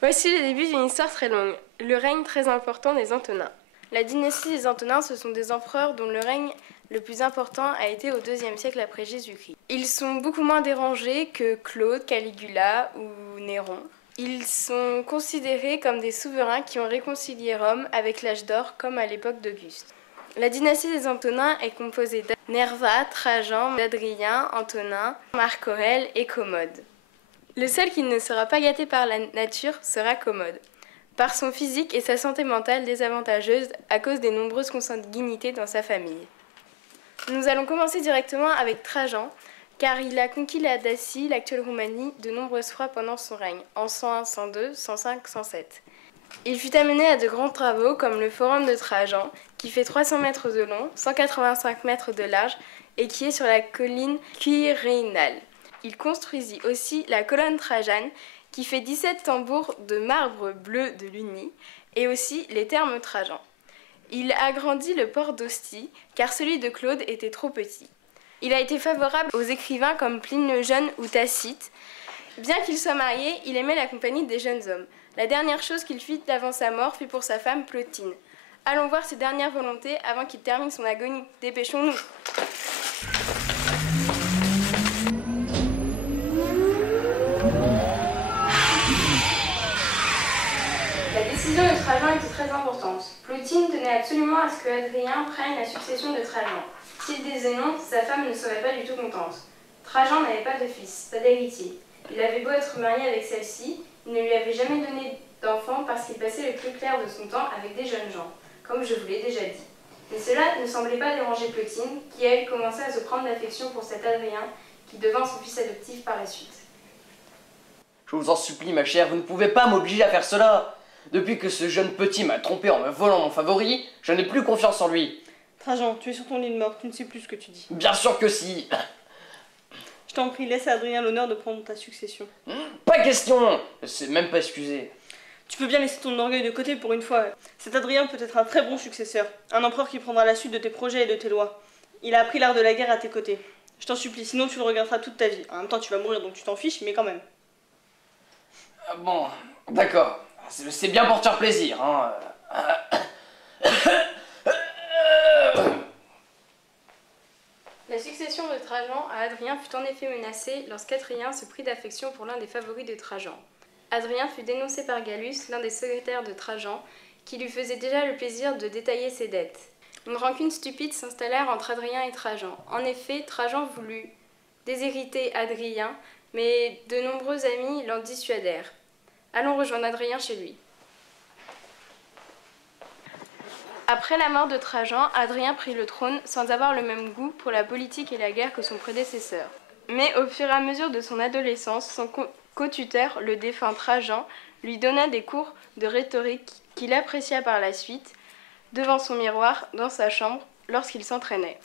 Voici le début d'une histoire très longue, le règne très important des Antonins. La dynastie des Antonins, ce sont des empereurs dont le règne le plus important a été au IIe siècle après Jésus-Christ. Ils sont beaucoup moins dérangés que Claude, Caligula ou Néron. Ils sont considérés comme des souverains qui ont réconcilié Rome avec l'âge d'or, comme à l'époque d'Auguste. La dynastie des Antonins est composée de Nerva, Trajan, d'Adrien, Antonin, Marc Aurèle et Commode. Le seul qui ne sera pas gâté par la nature sera Commode, par son physique et sa santé mentale désavantageuse à cause des nombreuses consanguinités dans sa famille. Nous allons commencer directement avec Trajan, car il a conquis la Dacie, l'actuelle Roumanie, de nombreuses fois pendant son règne, en 101, 102, 105, 107. Il fut amené à de grands travaux comme le Forum de Trajan, qui fait 300 mètres de long, 185 mètres de large et qui est sur la colline Quirinale. Il construisit aussi la colonne Trajane, qui fait 17 tambours de marbre bleu de Luni, et aussi les thermes Trajan. Il agrandit le port d'Ostie, car celui de Claude était trop petit. Il a été favorable aux écrivains comme Pline le Jeune ou Tacite. Bien qu'il soit marié, il aimait la compagnie des jeunes hommes. La dernière chose qu'il fit avant sa mort fut pour sa femme Plotine. Allons voir ses dernières volontés avant qu'il termine son agonie. Dépêchons-nous. La décision de Trajan était très importante. Plotine tenait absolument à ce que Adrien prenne la succession de Trajan. S'il disait non, sa femme ne serait pas du tout contente. Trajan n'avait pas de fils, pas d'héritier. Il avait beau être marié avec celle-ci, il ne lui avait jamais donné d'enfant parce qu'il passait le plus clair de son temps avec des jeunes gens, comme je vous l'ai déjà dit. Mais cela ne semblait pas déranger Plotine, qui elle commençait à se prendre d'affection pour cet Adrien, qui devint son fils adoptif par la suite. Je vous en supplie, ma chère, vous ne pouvez pas m'obliger à faire cela. Depuis que ce jeune petit m'a trompé en me volant mon favori, je n'ai plus confiance en lui. Trajan, tu es sur ton lit de mort, tu ne sais plus ce que tu dis. Bien sûr que si. Je t'en prie, laisse à Adrien l'honneur de prendre ta succession. Pas question. C'est même pas excusé. Tu peux bien laisser ton orgueil de côté pour une fois. Cet Adrien peut être un très bon successeur, un empereur qui prendra la suite de tes projets et de tes lois. Il a appris l'art de la guerre à tes côtés. Je t'en supplie, sinon tu le regretteras toute ta vie. En même temps, tu vas mourir, donc tu t'en fiches, mais quand même. Bon, d'accord. C'est bien pour te faire plaisir, hein. La succession de Trajan à Adrien fut en effet menacée lorsqu'Adrien se prit d'affection pour l'un des favoris de Trajan. Adrien fut dénoncé par Gallus, l'un des secrétaires de Trajan, qui lui faisait déjà le plaisir de détailler ses dettes. Une rancune stupide s'installèrent entre Adrien et Trajan. En effet, Trajan voulut déshériter Adrien, mais de nombreux amis l'en dissuadèrent. Allons rejoindre Adrien chez lui. Après la mort de Trajan, Adrien prit le trône sans avoir le même goût pour la politique et la guerre que son prédécesseur. Mais au fur et à mesure de son adolescence, son co-tuteur, le défunt Trajan, lui donna des cours de rhétorique qu'il apprécia par la suite, devant son miroir, dans sa chambre, lorsqu'il s'entraînait.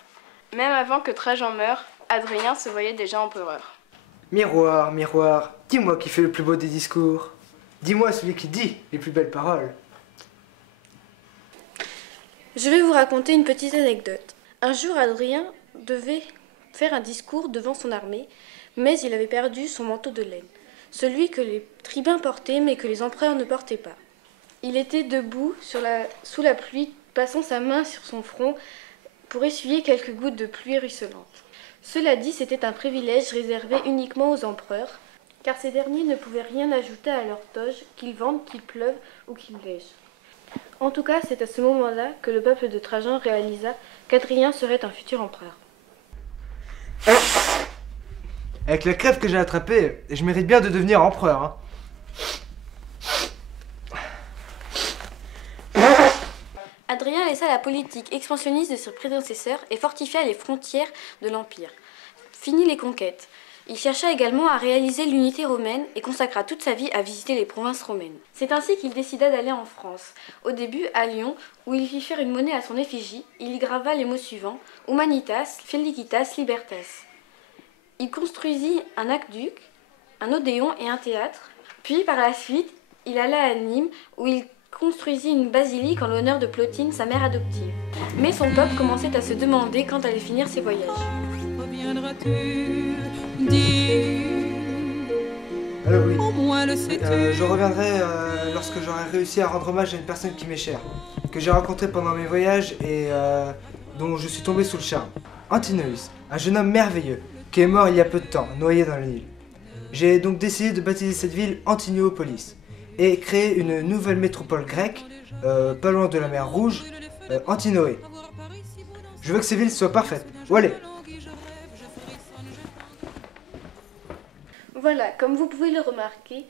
Même avant que Trajan meure, Adrien se voyait déjà empereur. Miroir, miroir, dis-moi qui fait le plus beau des discours. Dis-moi celui qui dit les plus belles paroles. Je vais vous raconter une petite anecdote. Un jour, Adrien devait faire un discours devant son armée, mais il avait perdu son manteau de laine, celui que les tribuns portaient mais que les empereurs ne portaient pas. Il était debout sous la pluie, passant sa main sur son front pour essuyer quelques gouttes de pluie ruisselante. Cela dit, c'était un privilège réservé uniquement aux empereurs, car ces derniers ne pouvaient rien ajouter à leur toge, qu'il vente, qu'il pleuve ou qu'il neige. En tout cas, c'est à ce moment-là que le peuple de Trajan réalisa qu'Adrien serait un futur empereur. Avec la crève que j'ai attrapée, je mérite bien de devenir empereur, hein. Adrien laissa la politique expansionniste de ses prédécesseurs et fortifia les frontières de l'Empire. Fini les conquêtes. Il chercha également à réaliser l'unité romaine et consacra toute sa vie à visiter les provinces romaines. C'est ainsi qu'il décida d'aller en France. Au début à Lyon, où il fit faire une monnaie à son effigie, il y grava les mots suivants: Humanitas, Felicitas, Libertas. Il construisit un aqueduc, un odéon et un théâtre. Puis par la suite, il alla à Nîmes, où il construisit une basilique en l'honneur de Plotine, sa mère adoptive. Mais son peuple commençait à se demander quand allait finir ses voyages. Reviendras-tu dire Oui. au moins le sais-tu. Je reviendrai lorsque j'aurai réussi à rendre hommage à une personne qui m'est chère, que j'ai rencontrée pendant mes voyages et dont je suis tombé sous le charme. Antinoüs, un jeune homme merveilleux, qui est mort il y a peu de temps, noyé dans le Nil. J'ai donc décidé de baptiser cette ville Antinopolis et créer une nouvelle métropole grecque, pas loin de la mer Rouge, Antinoé. Je veux que ces villes soient parfaites. Allez. Voilà, comme vous pouvez le remarquer,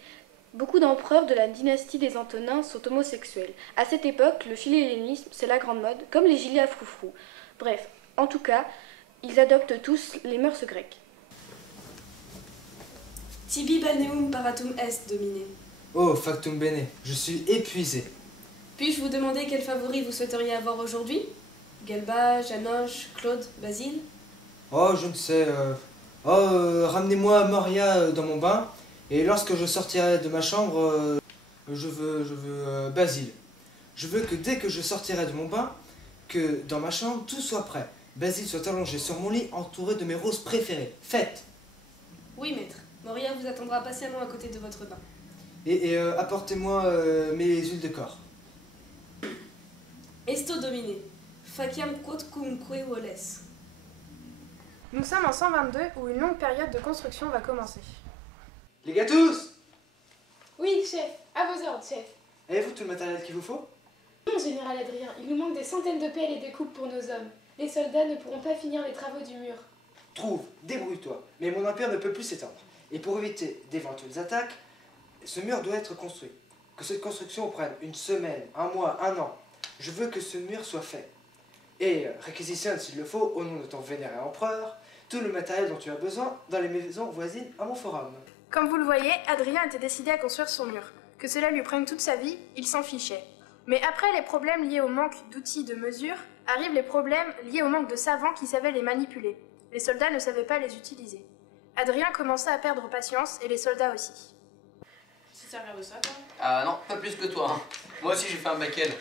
beaucoup d'empereurs de la dynastie des Antonins sont homosexuels. À cette époque, le philhellénisme, c'est la grande mode, comme les gilets à froufrou. Bref, en tout cas, ils adoptent tous les mœurs grecques. Tibi balneum paratum est, dominé. Oh, factum bene, je suis épuisé. Puis-je vous demander quel favori vous souhaiteriez avoir aujourd'hui? Galba, Janoche, Claude, Basile? Oh, je ne sais. Ramenez-moi Moria dans mon bain, et lorsque je sortirai de ma chambre, je veux Basile. Je veux que dès que je sortirai de mon bain, que dans ma chambre, tout soit prêt. Basile soit allongé sur mon lit, entouré de mes roses préférées. Faites! Oui, maître. Moria vous attendra patiemment à côté de votre bain. Et apportez-moi mes huiles de corps. Esto dominé. Faciam quod cumque voles. Nous sommes en 122 où une longue période de construction va commencer. Les gars tous! Oui, chef, à vos ordres, chef. Avez-vous tout le matériel qu'il vous faut? Non, général Adrien, il nous manque des centaines de pelles et de coupes pour nos hommes. Les soldats ne pourront pas finir les travaux du mur. Trouve, débrouille-toi. Mais mon empire ne peut plus s'étendre. Et pour éviter d'éventuelles attaques, ce mur doit être construit. Que cette construction prenne une semaine, un mois, un an. Je veux que ce mur soit fait. Et réquisitionne, s'il le faut, au nom de ton vénéré empereur, tout le matériel dont tu as besoin dans les maisons voisines à mon forum. Comme vous le voyez, Adrien était décidé à construire son mur. Que cela lui prenne toute sa vie, il s'en fichait. Mais après les problèmes liés au manque d'outils de mesure, arrivent les problèmes liés au manque de savants qui savaient les manipuler. Les soldats ne savaient pas les utiliser. Adrien commença à perdre patience et les soldats aussi. C'est servir de ça, toi? Ah non, pas plus que toi. Hein. Moi aussi j'ai fait un bac L.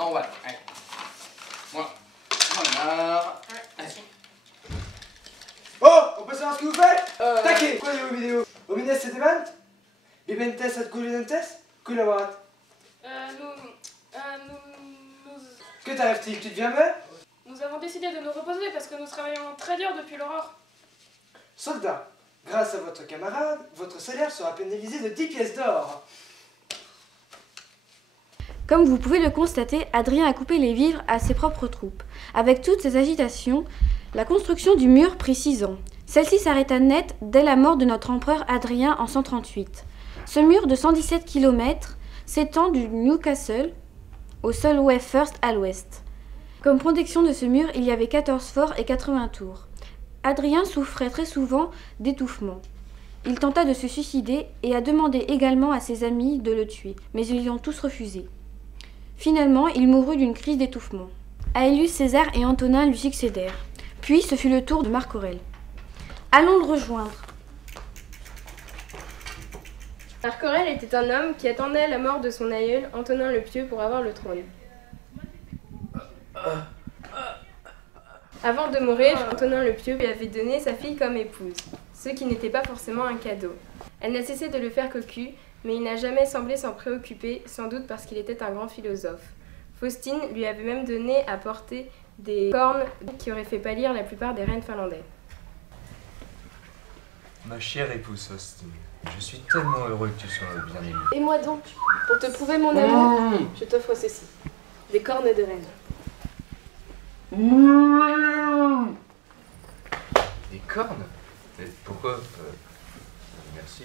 Oh voilà, allez. Voilà. Voilà. Vas-y. Oh! On peut savoir ce que vous faites? Taquez! Quoi vos vidéos? Homines sedevant? Bibentes ad culinantes? Culawarat? Que t'arrive-t-il? Tu deviens meurt? Nous avons décidé de nous reposer parce que nous travaillons très dur depuis l'aurore. Soldat, grâce à votre camarade, votre salaire sera pénalisé de 10 pièces d'or. Comme vous pouvez le constater, Adrien a coupé les vivres à ses propres troupes. Avec toutes ces agitations, la construction du mur prit 6 ans. Celle-ci s'arrêta net dès la mort de notre empereur Adrien en 138. Ce mur de 117 km s'étend du Newcastle au Solway First à l'ouest. Comme protection de ce mur, il y avait 14 forts et 80 tours. Adrien souffrait très souvent d'étouffement. Il tenta de se suicider et a demandé également à ses amis de le tuer, mais ils lui ont tous refusé. Finalement, il mourut d'une crise d'étouffement. Aelius César et Antonin lui succédèrent. Puis ce fut le tour de Marc Aurèle. Allons le rejoindre. Marc Aurèle était un homme qui attendait la mort de son aïeul, Antonin le Pieux, pour avoir le trône. Avant de mourir, Antonin le Pieux lui avait donné sa fille comme épouse, ce qui n'était pas forcément un cadeau. Elle n'a cessé de le faire cocu, mais il n'a jamais semblé s'en préoccuper, sans doute parce qu'il était un grand philosophe. Faustine lui avait même donné à porter des cornes qui auraient fait pâlir la plupart des reines finlandais. Ma chère épouse Faustine, je suis tellement heureux que tu sois bien aimée. Et moi donc, pour te prouver mon amour, je t'offre ceci. Des cornes de reine. Des cornes? Mais pourquoi merci.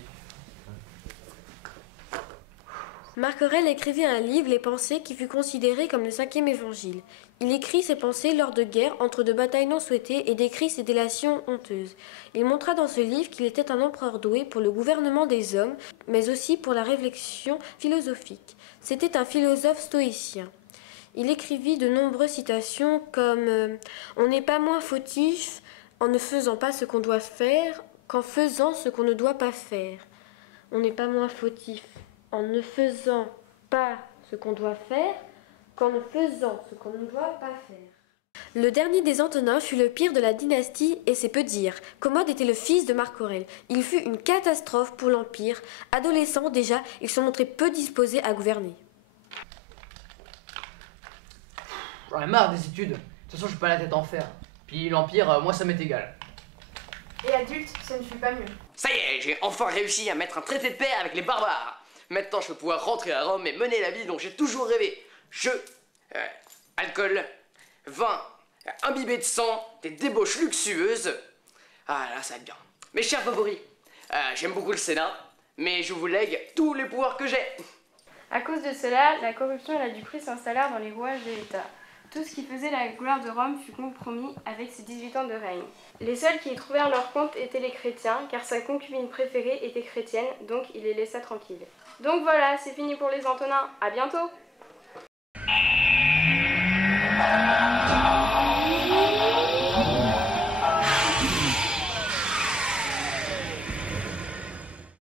Marc Aurèle écrivit un livre, Les Pensées, qui fut considéré comme le 5e évangile. Il écrit ses pensées lors de guerres, entre de batailles non souhaitées, et décrit ses délations honteuses. Il montra dans ce livre qu'il était un empereur doué pour le gouvernement des hommes, mais aussi pour la réflexion philosophique. C'était un philosophe stoïcien. Il écrivit de nombreuses citations comme On n'est pas moins fautif en ne faisant pas ce qu'on doit faire qu'en faisant ce qu'on ne doit pas faire. On n'est pas moins fautif en ne faisant pas ce qu'on doit faire qu'en ne faisant ce qu'on ne doit pas faire. Le dernier des Antonins fut le pire de la dynastie et c'est peu dire. Commode était le fils de Marc Aurèle. Il fut une catastrophe pour l'Empire. Adolescents déjà, ils se montraient peu disposés à gouverner. J'en ai marre des études. De toute façon, j'ai pas la tête en fer. Puis l'Empire, moi ça m'est égal. Et adulte, ça ne fut pas mieux. Ça y est, j'ai enfin réussi à mettre un traité de paix avec les barbares. Maintenant, je vais pouvoir rentrer à Rome et mener la vie dont j'ai toujours rêvé. Jeux, alcool, vin, imbibé de sang, des débauches luxueuses. Ah là, ça va être bien. Mes chers favoris, j'aime beaucoup le Sénat, mais je vous lègue tous les pouvoirs que j'ai. À cause de cela, la corruption et la duperie s'installèrent dans les rouages de l'État. Tout ce qui faisait la gloire de Rome fut compromis avec ses 18 ans de règne. Les seuls qui y trouvèrent leur compte étaient les chrétiens, car sa concubine préférée était chrétienne, donc il les laissa tranquilles. Donc voilà, c'est fini pour les Antonins. À bientôt!